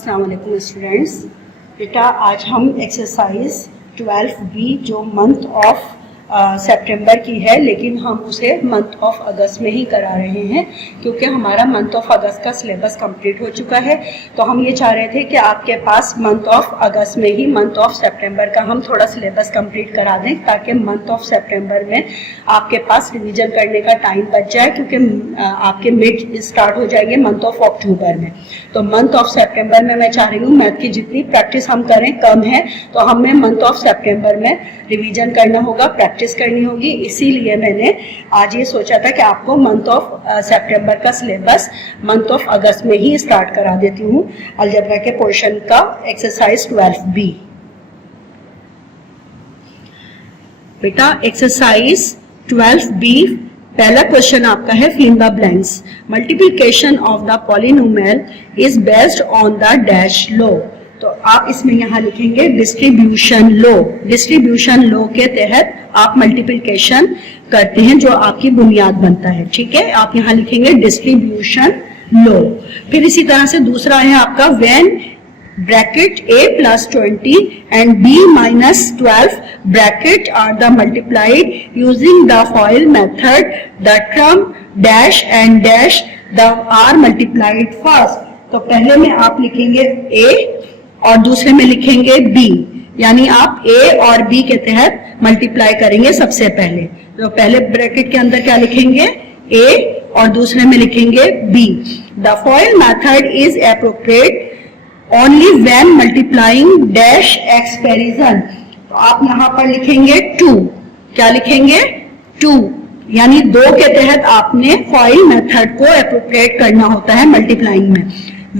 अस्सलाम वालेकुम स्टूडेंट्स। बेटा आज हम एक्सरसाइज 12B जो मंथ ऑफ सितंबर की है, लेकिन हम उसे मंथ ऑफ अगस्त में ही करा रहे हैं क्योंकि हमारा मंथ ऑफ अगस्त का सिलेबस कंप्लीट हो चुका है। तो हम ये चाह रहे थे कि आपके पास मंथ ऑफ अगस्त में ही मंथ ऑफ सितंबर का हम थोड़ा सिलेबस कंप्लीट करा दें ताकि मंथ ऑफ सितंबर में आपके पास रिवीजन करने का टाइम बच जाए, क्योंकि आपके मिड स्टार्ट हो जाएंगे मंथ ऑफ अक्टूबर में। तो मंथ ऑफ सितंबर में मैं चाह रही हूँ मैथ की जितनी प्रैक्टिस हम करें कम है, तो हमें मंथ ऑफ सितंबर में रिवीजन करना होगा, प्रैक्टिस करनी होगी। इसीलिए मैंने आज ये सोचा था कि आपको मंथ ऑफ सितंबर का सिलेबस मंथ ऑफ अगस्त में ही स्टार्ट करा देती हूँ अलजेब्रा के पोर्शन का एक्सरसाइज 12B। बेटा एक्सरसाइज 12B पहला क्वेश्चन आपका है fill in the blanks. Multiplication of the polynomial is based on the dash law. तो आप इसमें यहाँ लिखेंगे डिस्ट्रीब्यूशन लॉ। डिस्ट्रीब्यूशन लॉ के तहत आप मल्टीप्लिकेशन करते हैं, जो आपकी बुनियाद बनता है। ठीक है, आप यहाँ लिखेंगे डिस्ट्रीब्यूशन लॉ। फिर इसी तरह से दूसरा है आपका when bracket a plus 20 and b minus 12 bracket are the multiplied using the FOIL method, the term dash and dash the are multiplied first। तो पहले में आप लिखेंगे a और दूसरे में लिखेंगे b, यानी आप a और b के तहत मल्टीप्लाई करेंगे सबसे पहले। तो पहले ब्रैकेट के अंदर क्या लिखेंगे a और दूसरे में लिखेंगे b। The FOIL method is appropriate only when multiplying dash comparison। तो आप यहाँ पर लिखेंगे 2। क्या लिखेंगे 2, यानी 2 के तहत आपने FOIL मेथड को एप्रोप्रिएट करना होता है मल्टीप्लाइंग में।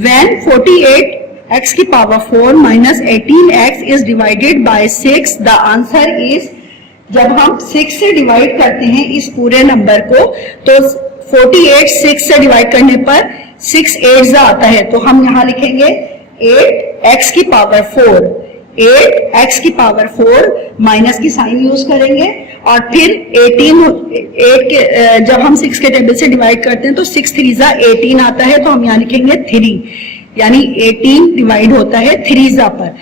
When 48x की power 4 minus 18x is divided by 6, the answer is, जब हम 6 से डिवाइड करते हैं इस पूरे नंबर को, तो 48 6 से डिवाइड करने पर 6 8 आता है। तो हम यहाँ लिखेंगे 8x की पावर 4, 8x की पावर 4 माइनस की साइन यूज करेंगे और फिर 8 के जब हम 6 के टेबल से डिवाइड करते हैं तो 6 3 18 आता है। तो हम यहाँ लिखेंगे 3, यानी 18 डिवाइड होता है 3 पर।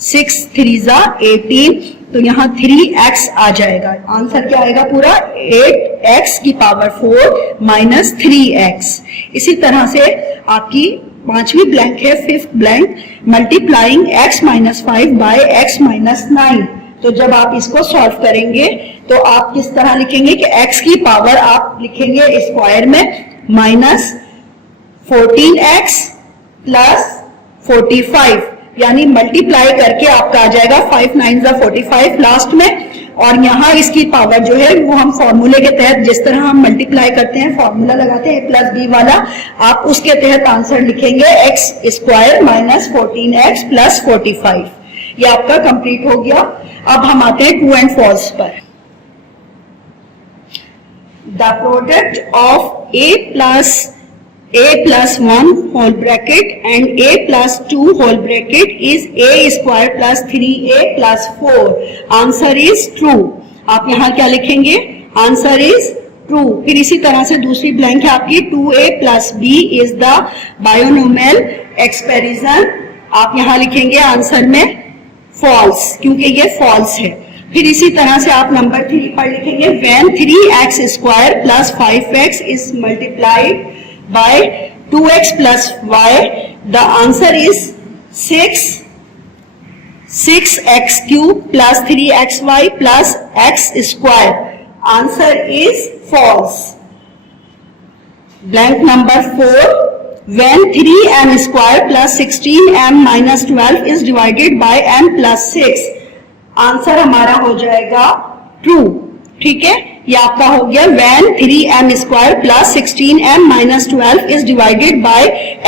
6 3 18, तो यहाँ 3x आ जाएगा। आंसर क्या आएगा पूरा 8x की पावर 4 माइनस 3x। इसी तरह से आपकी पांचवी ब्लैंक है fifth blank, multiplying x minus 5 by x minus 9। तो जब आप इसको सॉल्व करेंगे तो आप किस तरह लिखेंगे कि x की पावर आप लिखेंगे स्क्वायर में माइनस 14x प्लस 45, यानी मल्टीप्लाई करके आपका आ जाएगा 5 9 45 लास्ट में। और यहाँ इसकी पावर जो है वो हम फॉर्मूले के तहत जिस तरह हम मल्टीप्लाई करते हैं, फॉर्मूला लगाते हैं a प्लस b वाला, आप उसके तहत आंसर लिखेंगे x square minus 14x plus 45। ये आपका कंप्लीट हो गया। अब हम आते हैं ट्रू एंड फॉल्स पर। The product of a plus 1 whole bracket and a plus 2 whole bracket is a square plus 3a plus 4। Answer is true. आप यहाँ क्या लिखेंगे आंसर इज ट्रू। फिर इसी तरह से दूसरी ब्लैंक है आपकी 2a plus b is the binomial expression। आप यहाँ लिखेंगे आंसर में फॉल्स, क्योंकि ये फॉल्स है। फिर इसी तरह से आप नंबर 3 पर लिखेंगे when 3x square plus 5x is multiplied by 2x plus y, the answer is 6x cube plus 3xy plus x square। Answer is false। Blank number 4, when 3m square plus 16m minus 12 is divided by m plus 6, answer हमारा हो जाएगा true. ठीक है, ये आपका हो गया when 3m square plus 16m minus 12 is divided by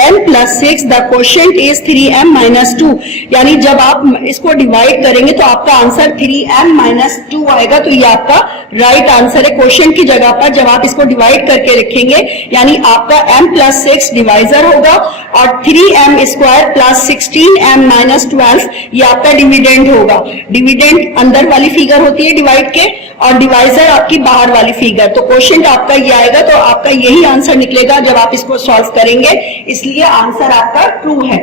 m plus 6, the quotient is 3m minus 2। यानी जब आप इसको डिवाइड करेंगे तो आपका आंसर 3m minus 2 आएगा। तो ये आपका राइट आंसर है क्वोशिएंट की जगह पर। जब आप इसको डिवाइड करके रखेंगे यानी आपका m plus 6 डिवाइजर होगा और 3m square plus 16m minus 12 ये आपका डिविडेंड होगा। डिविडेंड अंदर वाली फिगर होती है डिवाइड के और डिवाइजर आपकी बाहर वाली फिगर। तो क्वोशिएंट आपका ये आएगा, तो आपका यही आंसर निकलेगा जब आप इसको सॉल्व करेंगे। इसलिए आंसर आपका ट्रू है।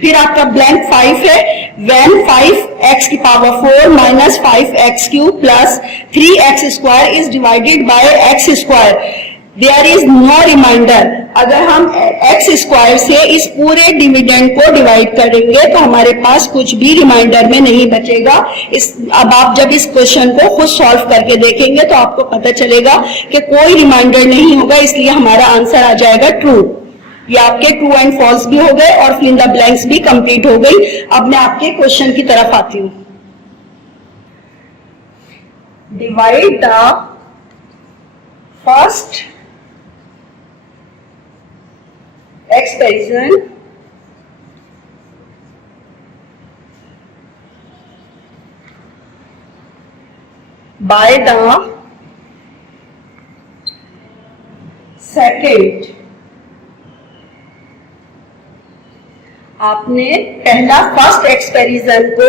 फिर आपका ब्लैंक 5 है, when 5x की power 4 minus 5x cube plus 3x square is divided by x square, there is no remainder. अगर हम x स्क्वायर से इस पूरे डिविडेंड को डिवाइड करेंगे तो हमारे पास कुछ भी रिमाइंडर में नहीं बचेगा। अब आप जब इस क्वेश्चन को खुद सॉल्व करके देखेंगे तो आपको पता चलेगा कि कोई रिमाइंडर नहीं होगा, इसलिए हमारा आंसर आ जाएगा ट्रू। ये आपके ट्रू एंड फॉल्स भी हो गए और फिल इन द ब्लैंक्स भी कंप्लीट हो गई। अब मैं आपके क्वेश्चन की तरफ आती हूं। Divide the first expression by the second। आपने पहला फर्स्ट एक्सपेरिजन को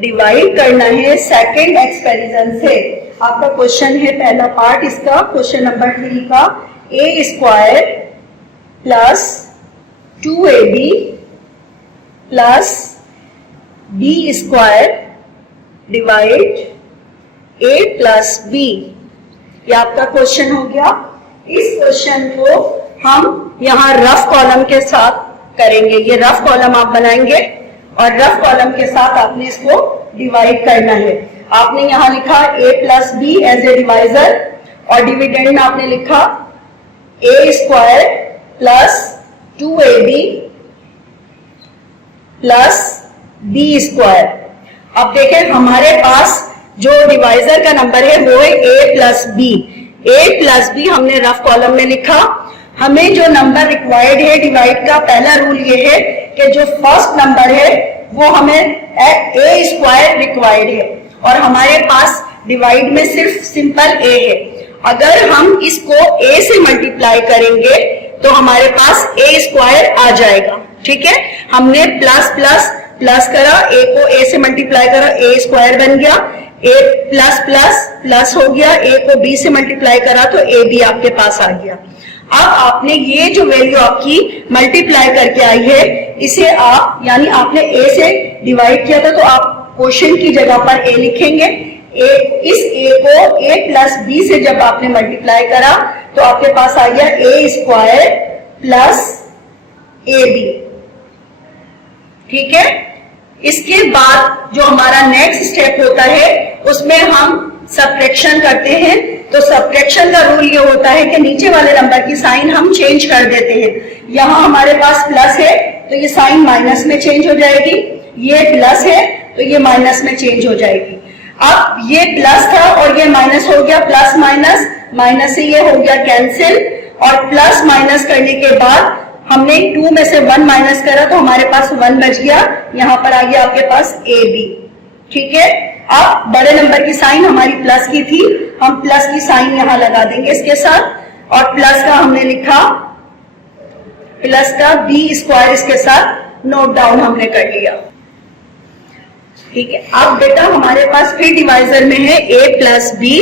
डिवाइड करना है सेकंड एक्सपेरिजन से। आपका क्वेश्चन है पहला पार्ट इसका, क्वेश्चन नंबर 3 का, A square plus 2ab plus b square divide a plus b। ये आपका क्वेश्चन हो गया। इस क्वेश्चन को हम यहाँ रफ कॉलम के साथ करेंगे। ये रफ कॉलम आप बनाएंगे और रफ कॉलम के साथ आपने इसको डिवाइड करना है। आपने यहाँ लिखा a plus b as a divisor और डिविडेंड में आपने लिखा a square plus 2ab plus b square. अब देखें हमारे पास जो डिवाइजर का नंबर है वो है a plus B. a plus B हमने रफ कॉलम में लिखा। हमें जो नंबर रिक्वायर्ड है डिवाइड का, पहला रूल ये है कि जो फर्स्ट नंबर है वो हमें a स्क्वायर रिक्वायर्ड है और हमारे पास डिवाइड में सिर्फ सिंपल a है। अगर हम इसको a से मल्टीप्लाई करेंगे तो हमारे पास a स्क्वायर आ जाएगा। ठीक है, हमने प्लस प्लस प्लस करा, a को a से मल्टीप्लाई करा, a स्क्वायर बन गया, a प्लस प्लस प्लस हो गया, a को b से मल्टीप्लाई करा तो a भी आपके पास आ गया। अब आपने ये जो वैल्यू आपकी मल्टीप्लाई करके आई है इसे आप, यानी आपने a से डिवाइड किया था तो आप क्वोशिएंट की जगह पर a लिखेंगे। इस a को a प्लस b से जब आपने मल्टीप्लाई करा तो आपके पास आ गया a स्क्वायर प्लस ab। ठीक है, इसके बाद जो हमारा नेक्स्ट स्टेप होता है उसमें हम सब्ट्रैक्शन करते हैं। तो सब्ट्रैक्शन का रूल ये होता है कि नीचे वाले नंबर की साइन हम चेंज कर देते हैं। यहाँ हमारे पास प्लस है तो ये साइन माइनस में चेंज हो जाएगी, ये प्लस है तो ये माइनस में चेंज हो जाएगी। अब ये प्लस था और ये माइनस हो गया, प्लस माइनस, माइनस से ये हो गया कैंसिल और प्लस माइनस करने के बाद हमने 2 में से 1 माइनस करा तो हमारे पास 1 बच गया, यहाँ पर आ गया आपके पास AB। ठीक है, अब बड़े नंबर की साइन हमारी प्लस की थी, हम प्लस की साइन यहाँ लगा देंगे इसके साथ और प्लस का हमने लिखा, प्लस का b स्क्वायर इसके साथ नोट डाउन हमने कर लिया। ठीक है, अब बेटा हमारे पास फिर डिवाइजर में है a प्लस बी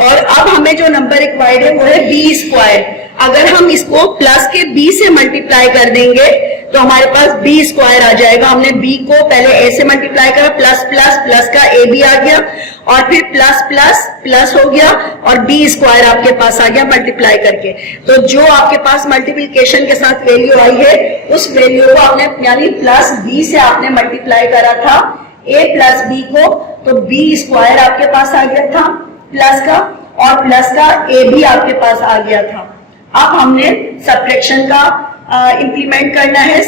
और अब हमें जो नंबर रिक्वायर्ड है वो है b स्क्वायर। अगर हम इसको प्लस के b से मल्टीप्लाई कर देंगे तो हमारे पास b स्क्वायर आ जाएगा। हमने b को पहले a से मल्टीप्लाई करा, प्लस प्लस प्लस का ab आ गया और फिर प्लस प्लस प्लस हो गया और b स्क्वायर आपके पास आ गया मल्टीप्लाई करके। तो जो आपके पास मल्टीप्लिकेशन के साथ वैल्यू आई है उस वैल्यू को आपने, यानी प्लस b से आपने मल्टीप्लाई करा था a प्लस b को, तो b स्क्वायर आपके पास आ गया था प्लस का और प्लस का a भी आपके पास आ गया था। अब हमने सब्ट्रैक्शन का इंप्लीमेंट करना है।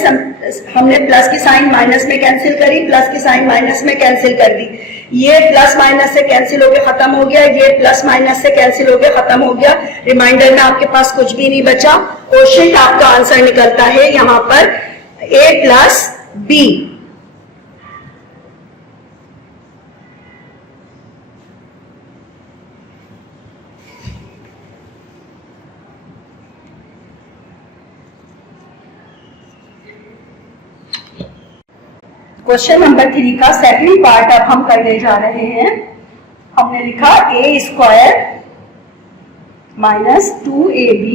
हमने प्लस की साइन माइनस में कैंसिल करी, प्लस की साइन माइनस में कैंसिल कर दी, ये प्लस माइनस से कैंसिल होकर खत्म हो गया, ये प्लस माइनस से कैंसिल होकर खत्म हो गया, रिमाइंडर में आपके पास कुछ भी नहीं बचा। क्वोशिएंट आपका आंसर निकलता है यहाँ पर a plus B. Question number 3 का सेकंड पार्ट अब हम करने जा रहे हैं। हमने लिखा a square minus 2ab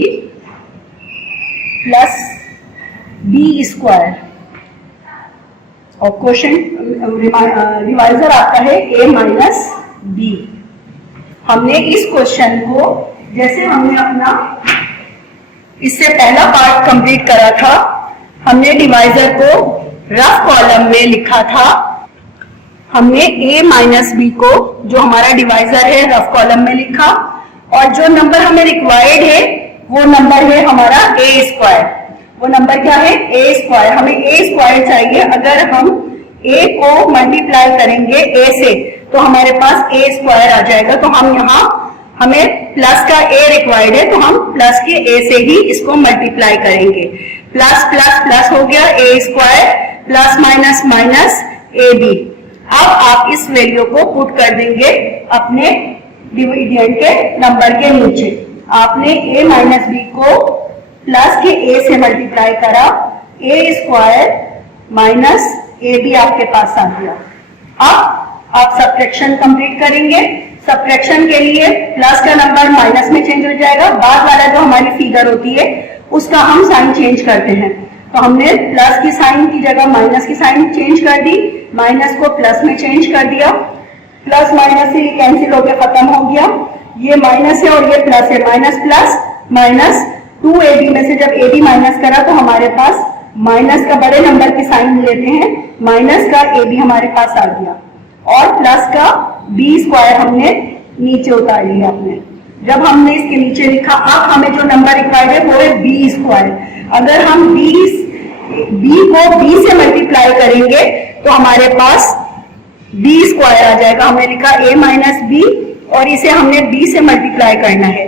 plus b square और क्वेश्चन रिवाइजर आपका है a माइनस बी। हमने इस क्वेश्चन को, जैसे हमने अपना इससे पहला पार्ट कंप्लीट करा था, हमने डिवाइजर को रफ कॉलम में लिखा था। हमने a माइनस बी को, जो हमारा डिवाइजर है, रफ कॉलम में लिखा, और जो नंबर हमें रिक्वायर्ड है वो नंबर है हमारा a स्क्वायर। वो नंबर क्या है? a square. हमें a स्क्वायर चाहिए। अगर हम a को मल्टीप्लाई करेंगे a से तो हमारे पास a स्क्वायर आ जाएगा। तो हम यहाँ, हमें प्लस का a रिक्वायर्ड है, तो हम प्लस के a से ही इसको मल्टीप्लाई करेंगे। प्लस प्लस प्लस हो गया a square, plus minus minus ab। अब आप इस वैल्यू को पुट कर देंगे अपने डिविडेंड के नंबर के नीचे। आपने a माइनस बी को प्लस के a से मल्टीप्लाई करा, a स्क्वायर माइनस ab आपके पास आ गया। अब आप सब्ट्रैक्शन कंप्लीट करेंगे। सब्ट्रैक्शन के लिए प्लस का नंबर माइनस में चेंज हो जाएगा। बाद वाला जो हमारी फिगर होती है उसका हम साइन चेंज करते हैं। तो हमने प्लस की साइन की जगह माइनस की साइन चेंज कर दी, माइनस को प्लस में चेंज कर दिया। प्लस माइनस से ये कैंसिल होकर खत्म हो गया। ये माइनस है और ये प्लस है, माइनस प्लस माइनस 2ab में से जब ab माइनस करा तो हमारे पास माइनस का बड़े नंबर की साइन लेते हैं, माइनस का ab हमारे पास आ गया, और प्लस का b स्क्वायर हमने नीचे उतार लिया अपने। जब हमने इसके नीचे लिखा, अब हमें जो नंबर रिक्वायर्ड है वो है b स्क्वायर। अगर हम b को b से मल्टीप्लाई करेंगे तो हमारे पास b स्क्वायर आ जाएगा। हमने लिखा a माइनस बी और इसे हमने b से मल्टीप्लाई करना है।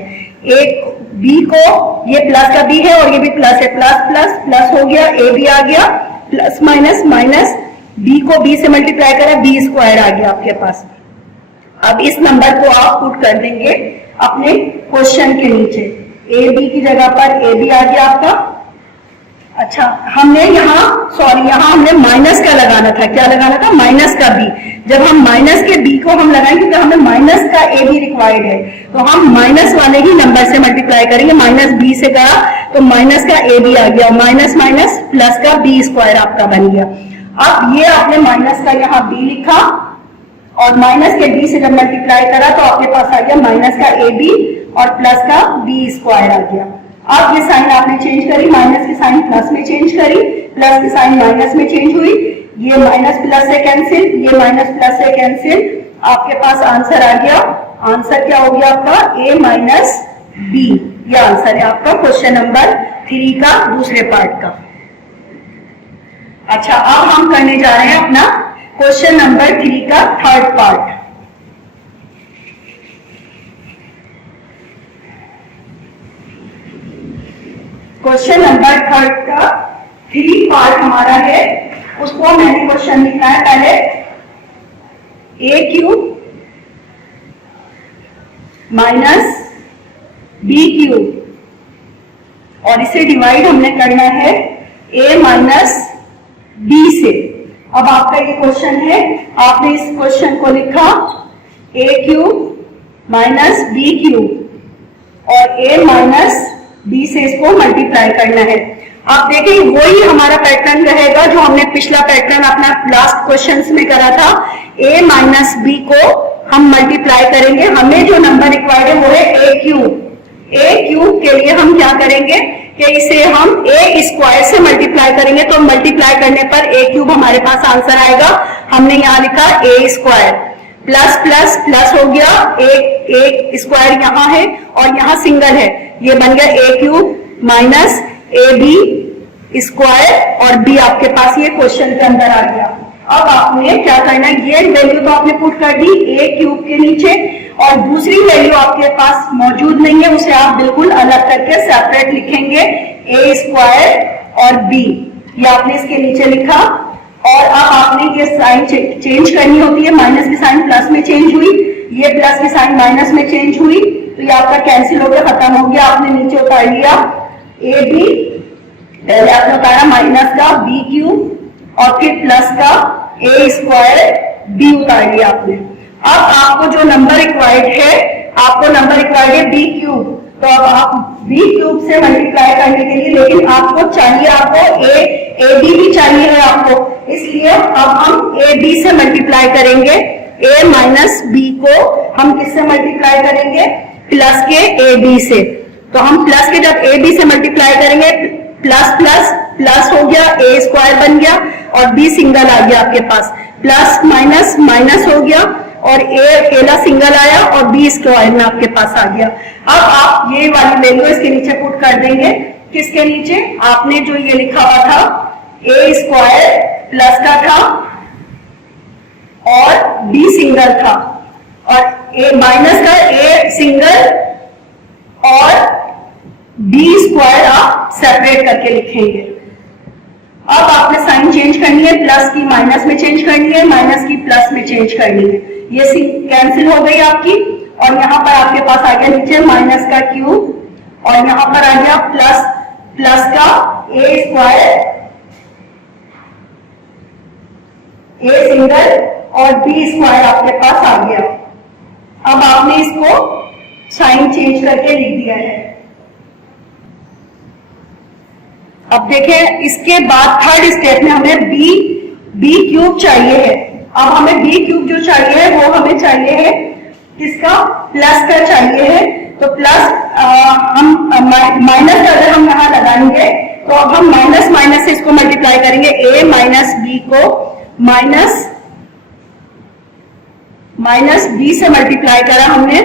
एक b को, ये प्लस का b है और ये भी प्लस है, प्लस प्लस प्लस हो गया, a भी आ गया, प्लस माइनस माइनस b को b से मल्टीप्लाई करा, b स्क्वायर आ गया आपके पास। अब इस नंबर को आप पुट कर देंगे अपने क्वेश्चन के नीचे। a b की जगह पर a b आ गया आपका। अच्छा, हमने यहाँ हमने माइनस का लगाना था। क्या लगाना था? माइनस का b। जब हम माइनस के b को हम लगाएंगे तो हमें माइनस का a भी रिक्वायर्ड है, तो हम माइनस वाले ही नंबर से मल्टीप्लाई करेंगे। माइनस b से करा तो माइनस का a भी आ गया, माइनस माइनस प्लस का b स्क्वायर आपका बन गया। अब ये आपने माइनस का यहाँ b लिखा और माइनस के b से जब मल्टीप्लाई करा तो आपके पास आ गया माइनस का a b और प्लस का b स्क्वायर आ गया। अब ये साइन आपने चेंज करी, माइनस की साइन प्लस में चेंज करी, प्लस की साइन माइनस में चेंज हुई, ये माइनस प्लस से कैंसिल, ये माइनस प्लस से कैंसिल, आपके पास आंसर आ गया। आंसर क्या हो गया आपका? a minus B. ये आंसर है आपका क्वेश्चन नंबर 3 का दूसरे पार्ट का। अच्छा, अब हम करने जा रहे हैं अपना क्वेश्चन नंबर 3 का थर्ड पार्ट। क्वेश्चन नंबर 3 का 3 पार्ट हमारा है, उसको मैंने क्वेश्चन लिखा है पहले a cube minus B cube और इसे डिवाइड हमने करना है a माइनस बी से। अब आपका ये क्वेश्चन है, आपने इस क्वेश्चन को लिखा a cube minus B cube और a माइनस बी से इसको मल्टीप्लाई करना है। आप देखें वही हमारा पैटर्न रहेगा जो हमने पिछला पैटर्न अपना लास्ट क्वेश्चंस में करा था। a माइनस बी को हम मल्टीप्लाई करेंगे। हमें जो नंबर रिक्वायर्ड है वो है a क्यूब। a क्यूब के लिए हम क्या करेंगे कि इसे हम a स्क्वायर से मल्टीप्लाई करेंगे, तो मल्टीप्लाई करने पर a क्यूब हमारे पास आंसर आएगा। हमने यहाँ लिखा a square, plus plus plus हो गया, एक स्क्वायर यहाँ है और यहाँ सिंगल है, ये बन गया a cube minus A B square और b आपके पास ये क्वेश्चन के अंदर आ गया। अब आपने क्या करना है, ये वैल्यू तो आपने पुट कर दी a क्यूब के नीचे और दूसरी वैल्यू आपके पास मौजूद नहीं है, उसे आप बिल्कुल अलग करके सेपरेट लिखेंगे a स्क्वायर और b। ये आपने इसके नीचे लिखा और अब आपने ये साइन चेंज करनी होती है। माइनस की साइन प्लस में चेंज हुई, ये प्लस की साइन माइनस में चेंज हुई, तो ये आपका कैंसिल होकर खत्म हो गया। आपने नीचे उतार लिया ए बी, पहले आपने उतारा माइनस का बी क्यूब और फिर प्लस का ए स्क्वायर बी उतार लिया आपने। अब आपको जो नंबर रिक्वायर्ड है, आपको नंबर रिक्वायर्ड है बी क्यूब, तो अब आप बी क्यूब से मल्टीप्लाई करने के लिए, लेकिन आपको चाहिए आपको ए बी भी चाहिए है आपको, इसलिए अब हम ए बी से मल्टीप्लाई करेंगे। ए माइनस बी को हम किससे मल्टीप्लाई करेंगे? प्लस के ए बी से। तो हम प्लस के जब ए बी से मल्टीप्लाई करेंगे, प्लस प्लस प्लस हो गया, ए स्क्वायर बन गया और बी सिंगल आ गया आपके पास, प्लस माइनस माइनस हो गया और ए अकेला सिंगल आया और बी स्क्वायर में आपके पास आ गया। अब आप ये वाली वैल्यू इसके नीचे पुट कर देंगे। किसके नीचे? आपने जो ये लिखा हुआ था ए स्क्वायर प्लस का था और बी सिंगल था, और ए माइनस का ए सिंगल और बी स्क्वायर आप सेपरेट करके लिखेंगे। अब आपने साइन चेंज करनी है, प्लस की माइनस में चेंज करनी है, माइनस की प्लस में चेंज करनी है। ये कैंसिल हो गई आपकी, और यहाँ पर आपके पास आ गया नीचे माइनस का क्यूब और यहाँ पर आ गया प्लस प्लस का ए स्क्वायर, ए सिंगल और बी स्क्वायर आपके पास आ गया। अब आपने इसको साइन चेंज करके लिख दिया है। अब देखें, इसके बाद थर्ड स्टेप में हमें बी क्यूब चाहिए है। अब हमें बी क्यूब जो चाहिए है वो हमें चाहिए है किसका? प्लस का चाहिए है। तो प्लस हम माइनस अगर हम यहाँ लगाएंगे तो अब हम माइनस माइनस से इसको मल्टीप्लाई करेंगे। ए माइनस बी को माइनस बी से मल्टीप्लाई करा हमने,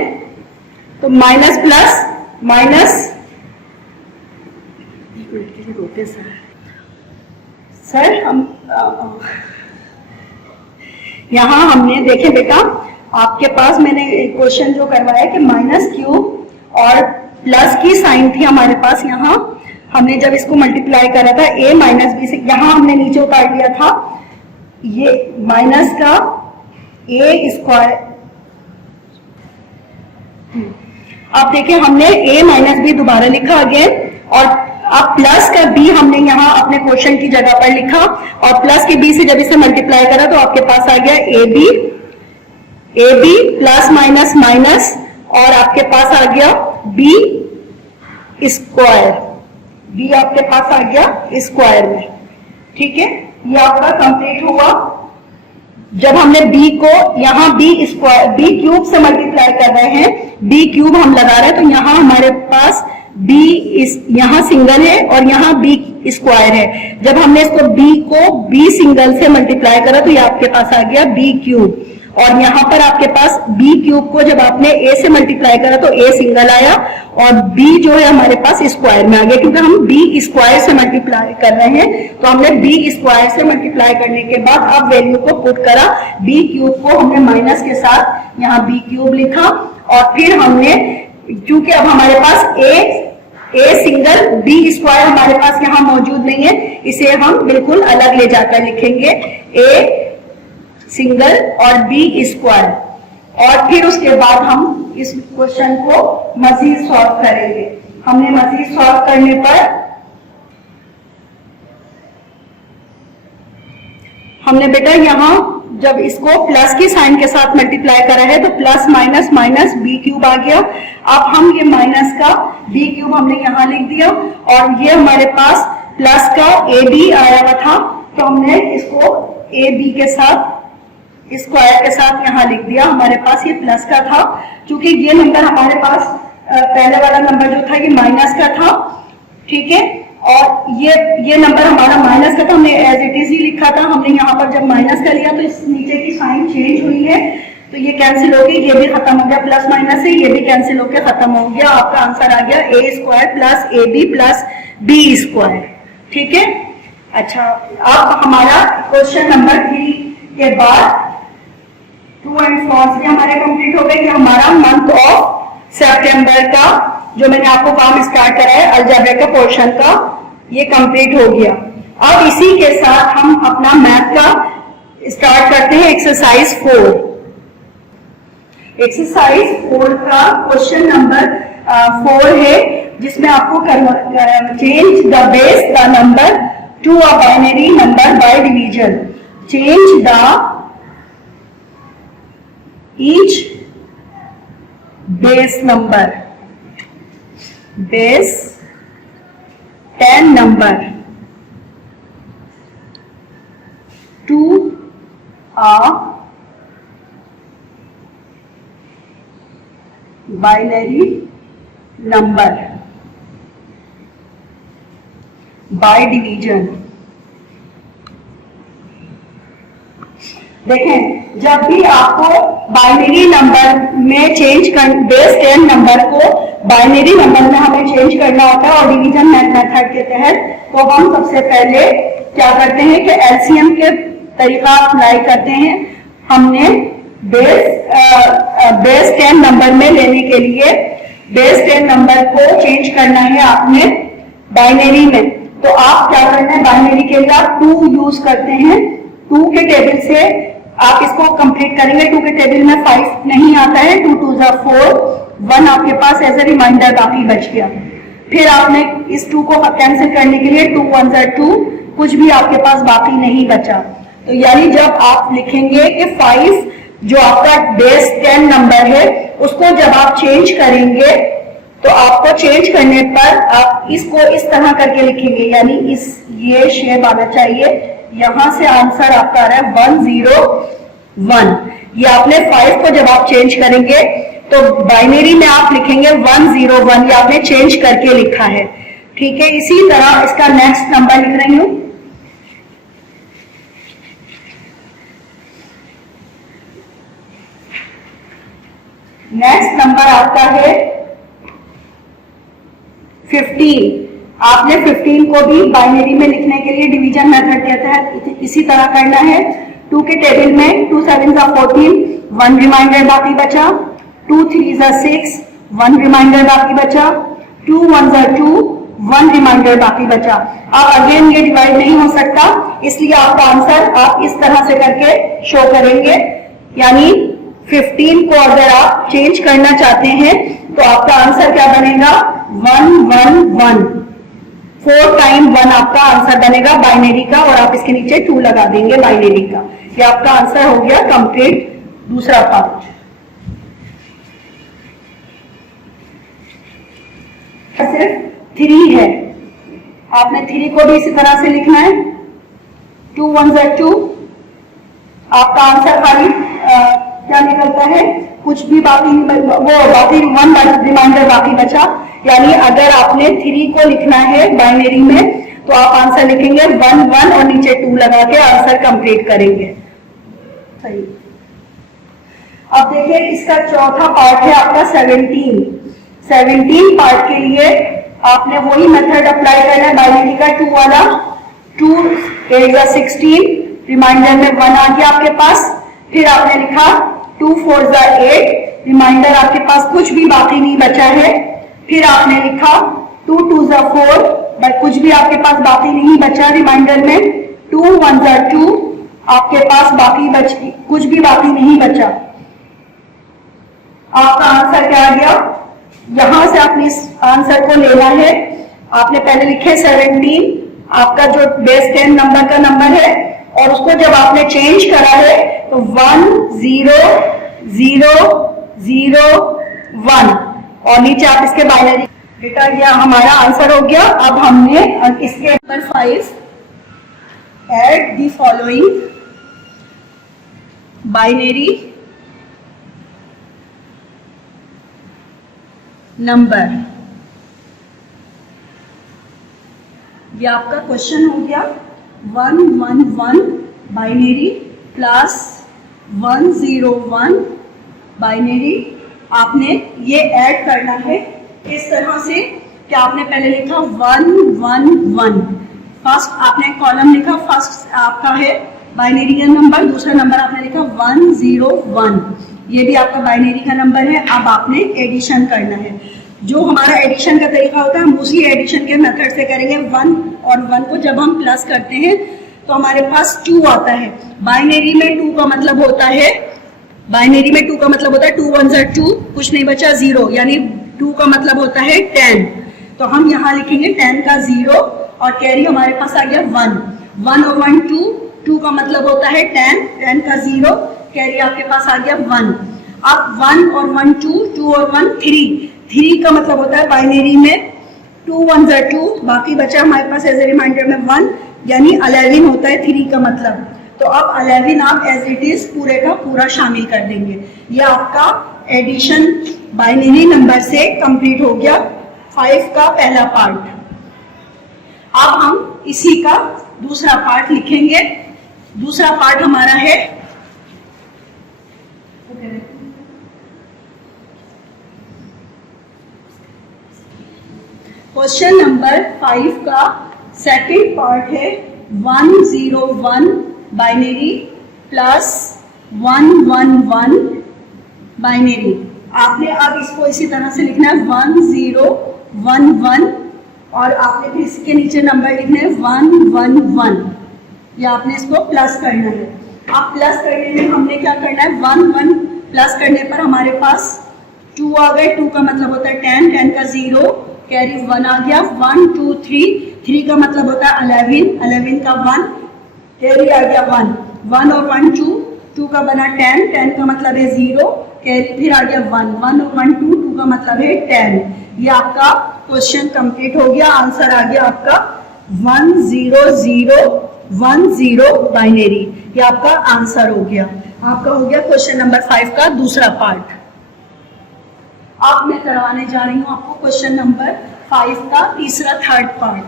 तो माइनस प्लस माइनस, सर हम यहां हमने देखे बेटा, आपके पास मैंने एक क्वेश्चन जो करवाया कि माइनस क्यूब और प्लस की साइन थी हमारे पास। यहाँ हमने जब इसको मल्टीप्लाई करा था ए माइनस बी से, यहाँ हमने नीचे उतार लिया था ये माइनस का ए स्क्वायर। आप देखिए हमने ए माइनस बी दोबारा लिखा अगेन, और अब प्लस का बी हमने यहाँ अपने क्वेश्चन की जगह पर लिखा, और प्लस के बी से जब इसे मल्टीप्लाई करा तो आपके पास आ गया A B plus minus minus, और आपके पास आ गया बी स्क्वायर, बी आपके पास आ गया स्क्वायर में। ठीक है, ये आपका कंप्लीट हुआ। जब हमने b को यहाँ बी क्यूब से मल्टीप्लाई कर रहे हैं, बी क्यूब हम लगा रहे हैं, तो यहाँ हमारे पास b यहाँ सिंगल है और यहाँ b स्क्वायर है। जब हमने इसको b को b सिंगल से मल्टीप्लाई करा तो ये आपके पास आ गया b क्यूब, और यहाँ पर आपके पास b क्यूब को जब आपने a से मल्टीप्लाई करा तो a सिंगल आया और b जो है हमारे पास स्क्वायर में आ गया, क्योंकि हम b स्क्वायर से मल्टीप्लाई कर रहे हैं। तो हमने b स्क्वायर से मल्टीप्लाई करने के बाद अब वैल्यू को पुट करा, b क्यूब को हमने माइनस के साथ यहाँ b क्यूब लिखा, और फिर हमने क्योंकि अब हमारे पास a सिंगल b स्क्वायर हमारे पास यहाँ मौजूद नहीं है, इसे हम बिल्कुल अलग ले जाकर लिखेंगे a सिंगल और बी स्क्वायर, और फिर उसके बाद हम इस क्वेश्चन को मजीद सॉल्व करेंगे। हमने मजीद सॉल्व करने पर हमने बेटा यहाँ जब इसको प्लस की साइन के साथ मल्टीप्लाई करा है तो plus minus minus B cube आ गया। अब हम ये माइनस का बी क्यूब हमने यहाँ लिख दिया, और ये हमारे पास प्लस का ए बी आया हुआ था, तो हमने इसको ए बी के साथ स्क्वायर के साथ यहाँ लिख दिया। हमारे पास ये प्लस का था, क्योंकि ये नंबर हमारे पास पहले वाला नंबर जो था ये माइनस का था। ठीक है, और ये नंबर हमारा माइनस का था, हमने एज इट इज ही लिखा था। हमने यहाँ पर जब माइनस का लिया तो इस नीचे की साइन चेंज हुई है, तो ये कैंसिल हो गई, ये भी खत्म हो गया प्लस माइनस से, ये भी कैंसिल होकर खत्म हो गया। आपका आंसर आ गया A square plus A B plus B square. ठीक है, अच्छा, अब हमारा क्वेश्चन नंबर 3 के बाद ट्रू एंड फॉल्स भी हमारे कंप्लीट हो गए कि हमारा मंथ ऑफ सितंबर का जो मैंने आपको काम स्टार्ट करा है अलजेब्रा के पोर्शन का, ये कंप्लीट हो गया। अब इसी के साथ हम अपना मैथ का स्टार्ट करते हैं एक्सरसाइज 4। एक्सरसाइज 4 का क्वेश्चन नंबर 4 है, जिसमें आपको change the base the number to a binary number by division. Change the each base number, base 10 number to a binary number by division. देखें, जब भी आपको बाइनरी नंबर में चेंज कर, बेस 10 नंबर को बाइनरी नंबर में हमें change करना होता है और डिवीजन मेथड के तहत, तो हम सबसे पहले क्या करते हैं कि एलसीएम के तरीका अप्लाई करते हैं। हमने बेस 10 नंबर में लेने के लिए बेस 10 नंबर को चेंज करना है आपने बाइनरी में। तो आप क्या करना है, बाइनरी के लिए आप 2 यूज करते हैं। 2 के टेबल से आप इसको कंप्लीट करेंगे। 2 के टेबल में 5 नहीं आता है, 2 2 जा 4, 1 आपके पास एज ए रिमाइंडर बाकी बच गया। फिर आपने इस 2 को कैंसिल करने के लिए 2 1 जा 2, कुछ भी आपके पास बाकी नहीं बचा। तो यानी जब आप लिखेंगे कि 5 जो आपका बेस 10 नंबर है उसको जब आप चेंज करेंगे तो आपको चेंज करने पर आप इसको इस तरह करके लिखेंगे, यानी इस ये शेप आना चाहिए। यहां से आंसर आपका आ रहा है 101। ये आपने 5 को जब आप चेंज करेंगे तो बाइनरी में आप लिखेंगे 101, ये आपने चेंज करके लिखा है। ठीक है, इसी तरह इसका नेक्स्ट नंबर लिख रही हूं। नेक्स्ट नंबर आपका है 15। आपने 15 को भी बाइनरी में लिखने के लिए डिवीजन मेथड के तहत इसी तरह करना है। 2 के टेबल में 2 7 जा 14, 1 रिमाइंडर बाकी बचा। 2 3 जा 6, 1 रिमाइंडर बाकी बचा। 2 1 जा 2, 1 रिमाइंडर बाकी बचा। अब अगेन ये डिवाइड नहीं हो सकता, इसलिए आपका आंसर आप इस तरह से करके शो करेंगे। यानी 15 को अगर आप चेंज करना चाहते हैं तो आपका आंसर क्या बनेगा, 111। 4 टाइम 1 आपका आंसर बनेगा बाइनरी का, और आप इसके नीचे 2 लगा देंगे बाइनरी का। ये आपका आंसर हो गया कंप्लीट दूसरा पार्ट। सिर्फ 3 है, आपने 3 को भी इसी तरह से लिखना है। 2 1 जा 2, आपका आंसर खाली क्या निकलता है, कुछ भी बाकी नहीं, वो बाकी 1 रिमाइंडर बाकी बचा। यानी अगर आपने 3 को लिखना है बाइनरी में तो आप आंसर लिखेंगे 1 1 और नीचे 2 लगा के आंसर कंप्लीट करेंगे। सही। अब देखिए इसका चौथा पार्ट है आपका 17। 17 पार्ट के लिए आपने वही मेथड अप्लाई करना है बाइनरी का, 2 वाला। 2 8 जा 16, रिमाइंडर में 1 आ गया आपके पास। फिर आपने लिखा 2 4 जा 8, रिमाइंडर आपके पास कुछ भी बाकी नहीं बचा है। फिर आपने लिखा 2 2 जा 4, बट कुछ भी आपके पास बाकी नहीं बचा रिमाइंडर में। 2 1 जा 2, आपके पास कुछ भी बाकी नहीं बचा। आपका आंसर क्या आ गया, यहां से आपने इस आंसर को लेना है। आपने पहले लिखे 17, आपका जो बेस 10 नंबर का नंबर है, और उसको जब आपने चेंज करा है तो 1 0 0 0 1, और नीचे आप इसके बाइनरी। बेटा ये हमारा आंसर हो गया। अब हमने इसके number 5, add the following binary number. ये आपका क्वेश्चन हो गया। 111 बाइनरी प्लस 101 बाइनरी आपने ये ऐड करना है इस तरह से कि आपने पहले लिखा 111, फर्स्ट आपने कॉलम लिखा, फर्स्ट आपका है बाइनरी का नंबर, दूसरा नंबर आपने लिखा 101, ये भी आपका बाइनरी का नंबर है। अब आपने एडिशन करना है। जो हमारा एडिशन का तरीका होता है हम उसी एडिशन के मेथड से करेंगे। 1 और 1 को जब हम प्लस करते हैं तो हमारे पास 2 आता है। बाइनरी में 2 का मतलब होता है, 2 1 जा 2, कुछ नहीं बचा 0, यानी 2 का मतलब होता है 10। तो हम यहाँ लिखेंगे 10 का 0 और कैरी हमारे पास आ गया 1। 1 और 1 2, 2 का मतलब होता है 10, 10 का 0, कैरी आपके पास आ गया 1। अब 1 और 1 2, 2 और 1 3, 3 का मतलब होता है बाइनरी में 2 1 जा 2, बाकी बचा हमारे पास एज ए रिमाइंडर में 1, यानी 11 होता है 3 का मतलब। तो अब 11 आप एज इट इज पूरे का पूरा शामिल कर देंगे। ये आपका एडिशन बाइनरी नंबर से कंप्लीट हो गया 5 का पहला पार्ट। अब हम इसी का दूसरा पार्ट लिखेंगे। दूसरा पार्ट हमारा है क्वेश्चन नंबर 5 का सेकंड पार्ट है 101 बाइनरी प्लस 111 बाइनरी। आपने अब इसको इसी तरह से लिखना है 1011 और आपने फिर इसके नीचे नंबर लिखना है 111 या आपने इसको प्लस करना है। अब प्लस करने में हमने क्या करना है 1 प्लस करने पर हमारे पास 2 आ गए। 2 का मतलब होता है 10, 10 का 0 कैरी 1 आ गया। 1 2 3, 3 का मतलब होता है 11, 11 का 1 कैरी आ गया 1, 1 और 1 2, 2 का बना 10, 10 का मतलब है 0 कैरी फिर आ गया 1, 1 और 1 2, 2 का मतलब है 10। ये आपका क्वेश्चन कंप्लीट हो गया। आंसर आ गया आपका 1010 बाइनरी। ये आपका आंसर हो गया। आपका हो गया क्वेश्चन नंबर 5 का दूसरा पार्ट। अब मैं करवाने जा रही हूं आपको क्वेश्चन नंबर 5 का तीसरा थर्ड पार्ट।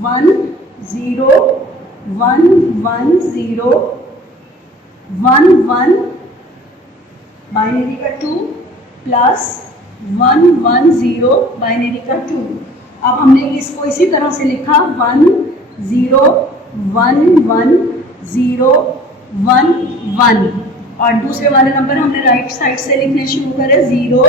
1011 बाइनरी का 2 प्लस 110 बाइनरी का 2। अब हमने इसको इसी तरह से लिखा 1011 और दूसरे वाले नंबर हमने राइट साइड से लिखने शुरू करे 0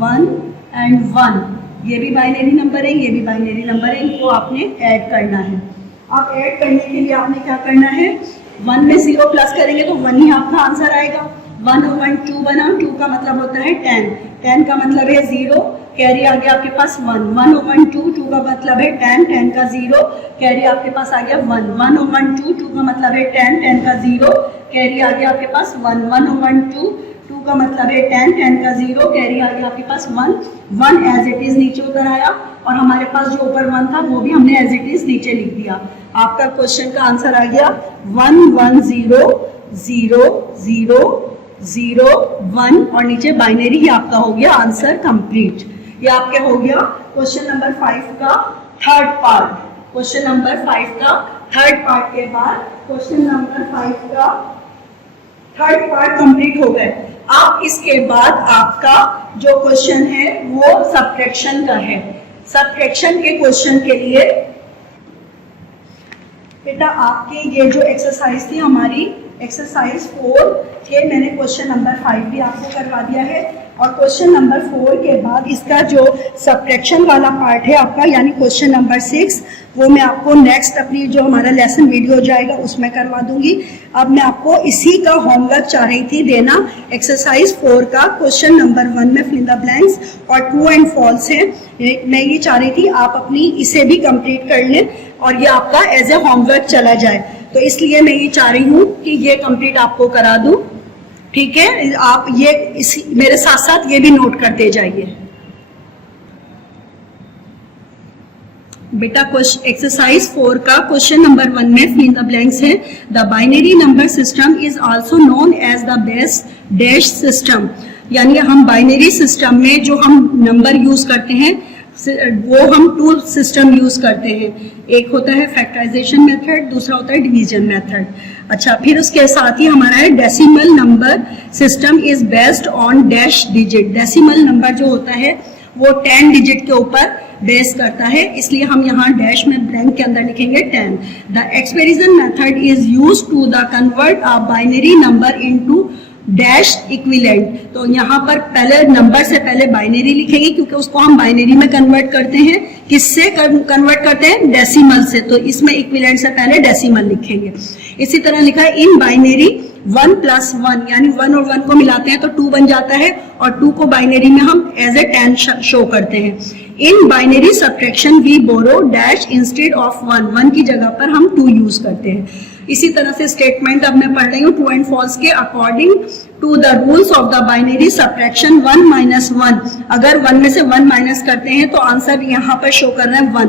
1 एंड 1। ये भी बाइनरी नंबर है, ये भी बाइनरी नंबर है, इनको आपने ऐड करना है। अब ऐड करने के लिए आपने क्या करना है 1 में 0 प्लस करेंगे तो 1 ही आपका आंसर आएगा। 1 और 1 2 बना, 2 का मतलब होता है 10, 10 का मतलब है 0 कैरी आ गया आपके पास 1, 1 और 1 2, 2 का मतलब है 10, 10 का 0 कैरी आपके पास आ गया 1, 1 और 1 2, 2 का मतलब है 10, 10 का 0 कैरी आ गया आपके पास 1, 1 और 1 2, 2 का मतलब है 10, 10 का 0 कैरी आ गया आपके पास 1, 1 एज इट इज नीचे उतर आया और हमारे पास जो ऊपर 1 था वो भी हमने एज इट इज नीचे लिख दिया। आपका क्वेश्चन का आंसर आ गया 110001 और नीचे बाइनरी ही आपका हो गया आंसर कंप्लीट। ये आपके हो गया क्वेश्चन नंबर 5 का थर्ड पार्ट। क्वेश्चन नंबर 5 का थर्ड पार्ट के बाद क्वेश्चन नंबर 5 का थर्ड पार्ट कंप्लीट हो गए। अब इसके बाद आपका जो क्वेश्चन है वो सब्ट्रैक्शन का है। सब्ट्रैक्शन के क्वेश्चन के लिए बेटा आपके ये जो एक्सरसाइज थी हमारी एक्सरसाइज 4 के मैंने क्वेश्चन नंबर 5 भी आपको करवा दिया है और क्वेश्चन नंबर 4 के बाद इसका जो सब्ट्रैक्शन वाला पार्ट है आपका यानी क्वेश्चन नंबर 6 वो मैं आपको नेक्स्ट अपनी जो हमारा लेसन वीडियो जाएगा उसमें करवा दूंगी। अब मैं आपको इसी का होमवर्क चाह रही थी देना एक्सरसाइज 4 का क्वेश्चन नंबर 1 में फिल इन द ब्लैंक्स और ट्रू एंड फॉल्स है। मैं ये चाह रही थी आप अपनी इसे भी कंप्लीट कर लें और ये आपका एज ए होमवर्क चला जाए, तो इसलिए मैं ये चाह रही हूँ कि ये कंप्लीट आपको करा दूँ। ठीक है, आप ये मेरे साथ साथ ये भी नोट करते जाइए। बेटा एक्सरसाइज 4 का क्वेश्चन नंबर 1 में फिल इन द ब्लैंक्स है the binary number system is also known as the base dash system. यानी हम बाइनरी सिस्टम में जो हम नंबर यूज करते हैं वो हम टू सिस्टम यूज करते हैं। एक होता है फैक्टराइजेशन मेथड, दूसरा होता है डिवीजन मेथड। अच्छा, फिर उसके साथ ही हमारा है decimal number system is based on dash digit. Decimal number जो होता है वो 10 डिजिट के ऊपर बेस करता है, इसलिए हम यहाँ डैश में ब्लैंक के अंदर लिखेंगे 10। The expansion method is use to the convert a binary number into dash equivalent. तो यहाँ पर पहले नंबर से पहले बाइनरी लिखेंगे क्योंकि उसको हम बाइनरी में कन्वर्ट करते हैं। किससे कन्वर्ट करते हैं? डेसिमल से। तो इसमें इक्विलेंट से पहले डेसिमल लिखेंगे। इसी तरह लिखा है इन बाइनरी 1 + 1 यानी 1 और 1 को मिलाते हैं तो 2 बन जाता है और 2 को बाइनरी में हम एज ए 10 शो करते हैं। In binary subtraction we borrow dash instead of 1 की जगह पर हम 2 यूज करते हैं। इसी तरह से स्टेटमेंट अब मैं पढ़ रही हूँ ट्रू एंड फॉल्स के। According to the rules of the binary subtraction 1 - 1, अगर 1 में से 1 माइनस करते हैं तो आंसर यहाँ पर शो कर रहा है 1।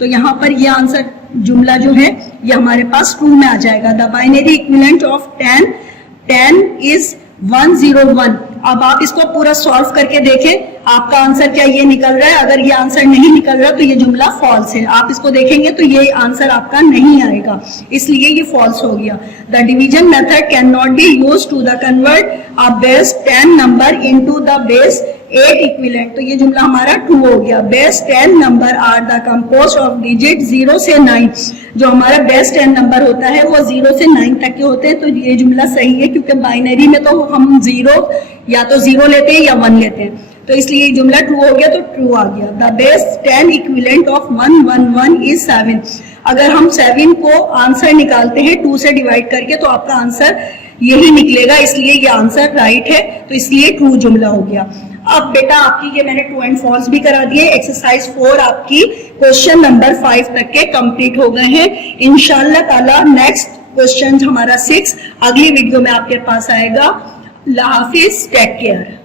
तो यहाँ पर ये आंसर जुमला जो है ये हमारे पास ट्रू में आ जाएगा। The binary equivalent of 10 is 101। अब आप इसको पूरा सॉल्व करके देखें आपका आंसर क्या ये निकल रहा है। अगर ये आंसर नहीं निकल रहा तो ये जुमला फॉल्स है। आप इसको देखेंगे तो ये आंसर आपका नहीं आएगा, इसलिए ये फॉल्स हो गया। The division method can not be use to the convert a base 10 number into the base 8 equivalent. तो ये जुमला हमारा ट्रू हो गया। Base 10 number are the composed of digit 0 से 9। जो हमारा बेस 10 नंबर होता है वो 0 से 9 तक के होते हैं। तो ये जुमला सही है, क्योंकि बाइनरी में तो हम 0 या तो 0 लेते हैं या 1 लेते हैं, तो इसलिए जुमला ट्रू हो गया, तो ट्रू आ गया। The base 10 equivalent of 111 is 7। अगर हम 7 को आंसर निकालते हैं 2 से डिवाइड करके तो आपका आंसर यही निकलेगा, इसलिए ये आंसर राइट है, तो इसलिए ट्रू जुमला हो गया। अब बेटा आपकी ये मैंने ट्रू एंड फॉल्स भी करा दिए। एक्सरसाइज 4 आपकी क्वेश्चन नंबर 5 तक के कंप्लीट हो गए हैं। इंशाल्लाह ताला नेक्स्ट क्वेश्चन हमारा 6 अगली वीडियो में आपके पास आएगा। अल्लाह हाफिज, टेक केयर।